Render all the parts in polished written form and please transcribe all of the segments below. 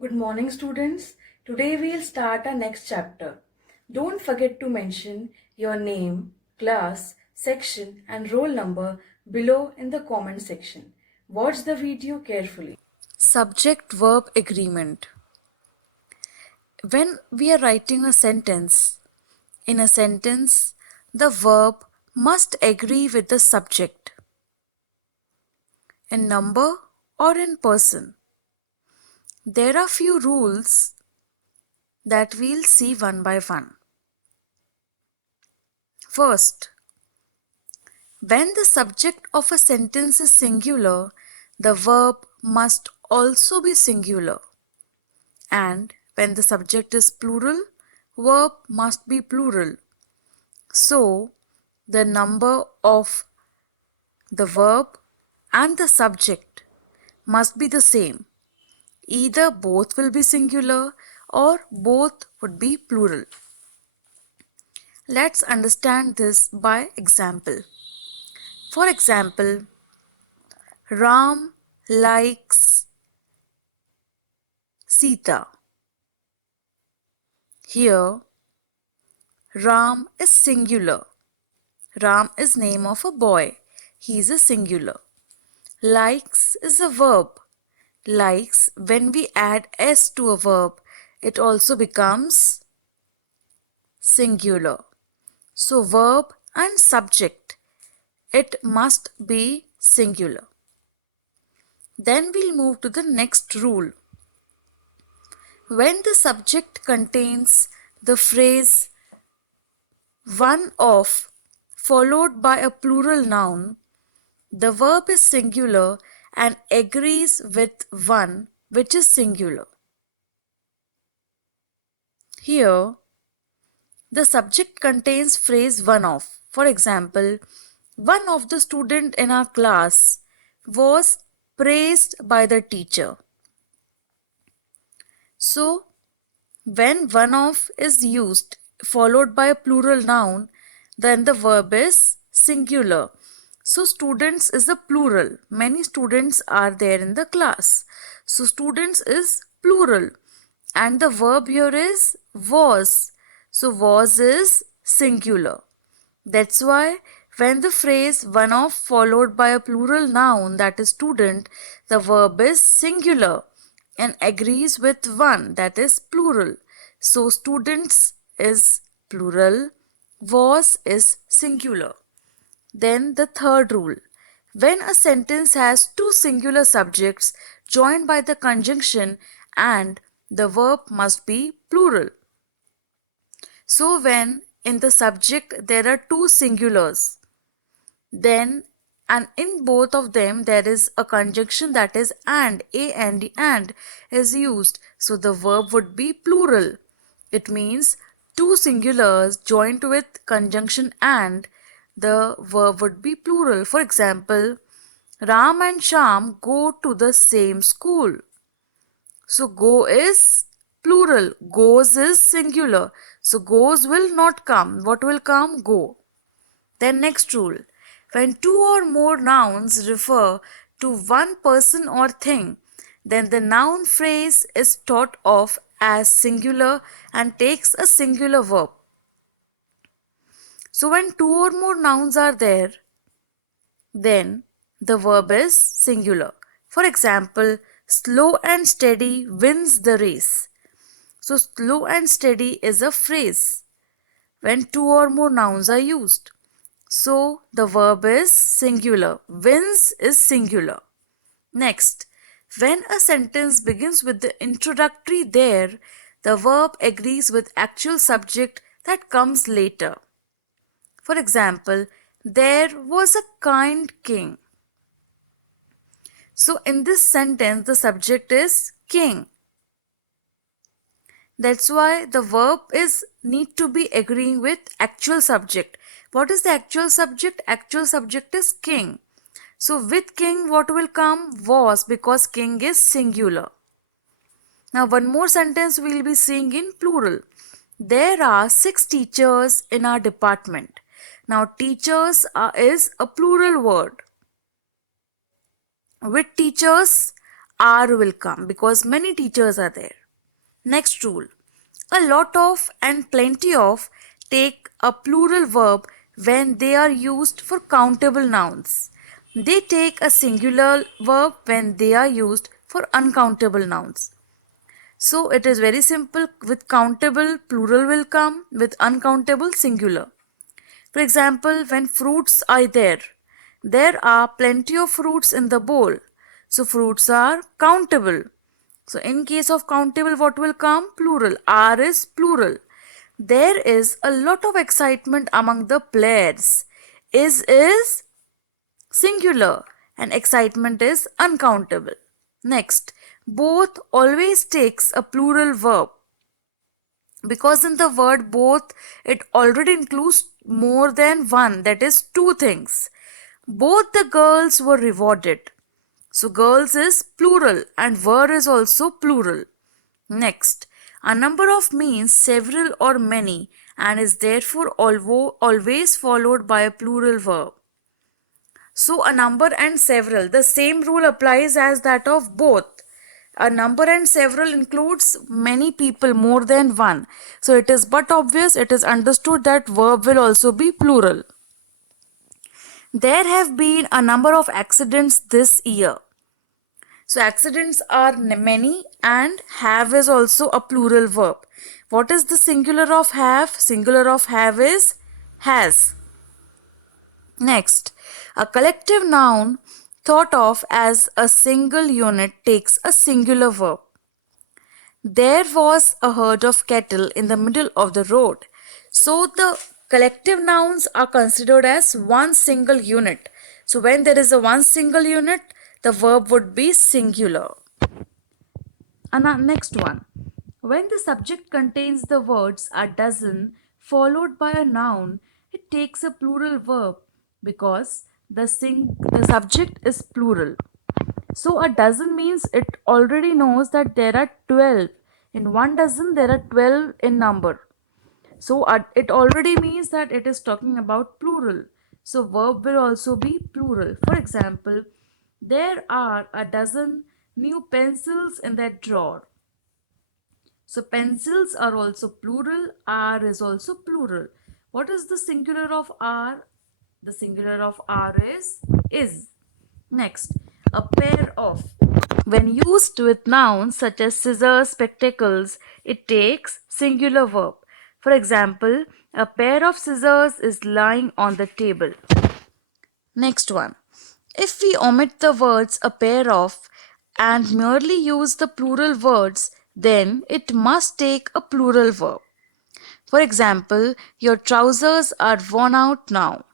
Good morning, students. Today we'll start our next chapter. Don't forget to mention your name, class, section, and roll number below in the comment section. Watch the video carefully. Subject verb agreement. When we are writing a sentence, in a sentence, the verb must agree with the subject in number or in person. There are few rules that we'll see one by one. First, when the subject of a sentence is singular, the verb must also be singular. And when the subject is plural, verb must be plural. So, the number of the verb and the subject must be the same. Either both will be singular or both would be plural. Let's understand this by example. For example, Ram likes Sita. Here, Ram is singular. Ram is name of a boy. He is a singular. Likes is a verb. Likes, when we add s to a verb, it also becomes singular. So verb and subject, it must be singular. Then we'll move to the next rule. When the subject contains the phrase one of followed by a plural noun, the verb is singular and agrees with one which is singular. Here, the subject contains phrase one of. For example, one of the student in our class was praised by the teacher. So, when one of is used followed by a plural noun, then the verb is singular. So, students is a plural. Many students are there in the class. So, students is plural. And the verb here is was. So, was is singular. That's why when the phrase one of followed by a plural noun, that is student, the verb is singular and agrees with one, that is plural. So students is plural, was is singular. Then the third rule. When a sentence has two singular subjects joined by the conjunction and the verb must be plural. So when in the subject there are two singulars, then and in both of them there is a conjunction, that is and is used. So the verb would be plural. It means two singulars joined with conjunction and the verb would be plural. For example, Ram and Sham go to the same school. So go is plural, goes is singular. So goes will not come. What will come? Go. Then next rule. When two or more nouns refer to one person or thing, then the noun phrase is thought of as singular and takes a singular verb. So when two or more nouns are there, then the verb is singular. For example, slow and steady wins the race. So slow and steady is a phrase when two or more nouns are used. So the verb is singular. Wins is singular. Next, when a sentence begins with the introductory there, the verb agrees with actual subject that comes later. For example, there was a kind king. So in this sentence, the subject is king. That's why the verb is need to be agreeing with actual subject. What is the actual subject? Actual subject is king. So with king what will come? Was, because king is singular. Now one more sentence we will be seeing in plural. There are 6 teachers in our department. Now teachers is a plural word. With teachers are will come because many teachers are there. Next rule. A lot of and plenty of take a plural verb when they are used for countable nouns. They take a singular verb when they are used for uncountable nouns. So it is very simple. With countable, plural will come. With uncountable, singular. For example, when fruits are there are plenty of fruits in the bowl. So fruits are countable. So in case of countable, what will come? Plural. Are is plural. There is a lot of excitement among the players. Is singular and excitement is uncountable. Next, both always takes a plural verb because in the word both it already includes more than one, that is two things. Both the girls were rewarded. So girls is plural and were is also plural. Next, a number of means several or many and is therefore always followed by a plural verb. So a number and several, the same rule applies as that of both. A number and several includes many people, more than one. So it is but obvious, it is understood that verb will also be plural. There have been a number of accidents this year. So accidents are many and have is also a plural verb. What is the singular of have? Singular of have is has. Next, a collective noun thought of as a single unit takes a singular verb. There was a herd of cattle in the middle of the road. So the collective nouns are considered as one single unit. So when there is a one single unit, the verb would be singular. And next one. When the subject contains the words a dozen followed by a noun, it takes a plural verb because the subject is plural. So a dozen means it already knows that there are 12. In one dozen, there are 12 in number. So it already means that it is talking about plural. So verb will also be plural. For example, there are a dozen new pencils in that drawer. So pencils are also plural, are is also plural. What is the singular of are? The singular of are is. Next, a pair of. When used with nouns such as scissors, spectacles, it takes singular verb. For example, a pair of scissors is lying on the table. Next one. If we omit the words a pair of and merely use the plural words, then it must take a plural verb. For example, your trousers are worn out now.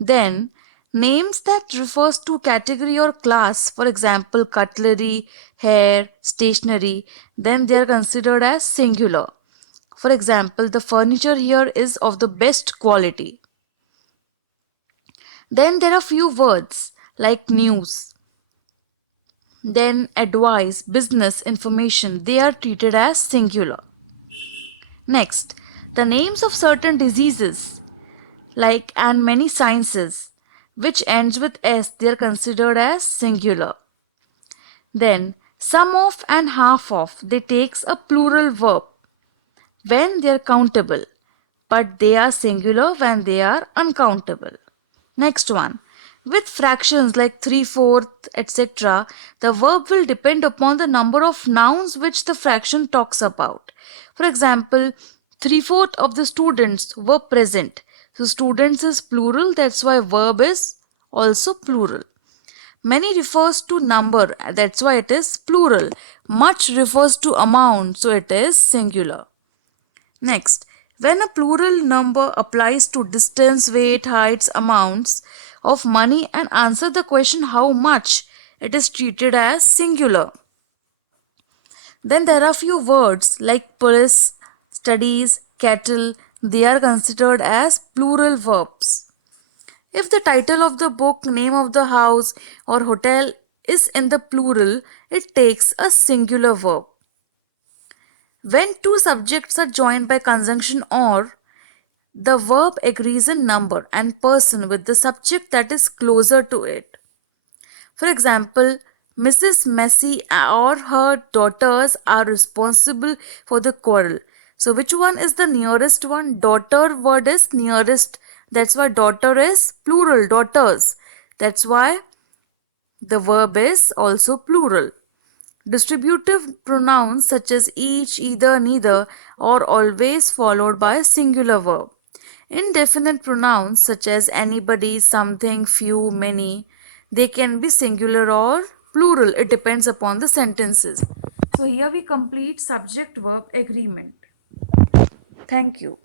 Then, names that refers to category or class, for example, cutlery, hair, stationery, then they are considered as singular. For example, the furniture here is of the best quality. Then there are few words like news. Then advice, business, information, they are treated as singular. Next, the names of certain diseases like and many sciences which ends with s, they are considered as singular. Then some of and half of, they takes a plural verb when they are countable, but they are singular when they are uncountable. Next one. With fractions like 3/4, etc., the verb will depend upon the number of nouns which the fraction talks about. For example, 3/4 of the students were present. So students is plural, that's why verb is also plural. Many refers to number, that's why it is plural. Much refers to amount, so it is singular. Next, when a plural number applies to distance, weight, heights, amounts of money and answer the question how much, it is treated as singular. Then there are few words like police, studies, cattle, they are considered as plural verbs. If the title of the book, name of the house or hotel is in the plural, it takes a singular verb. When two subjects are joined by conjunction or, the verb agrees in number and person with the subject that is closer to it. For example, Mrs. Messi or her daughters are responsible for the quarrel. So, which one is the nearest one? Daughter word is nearest. That's why daughter is plural, daughters. That's why the verb is also plural. Distributive pronouns such as each, either, neither are always followed by a singular verb. Indefinite pronouns such as anybody, something, few, many, they can be singular or plural. It depends upon the sentences. So here we complete subject verb agreement. Thank you.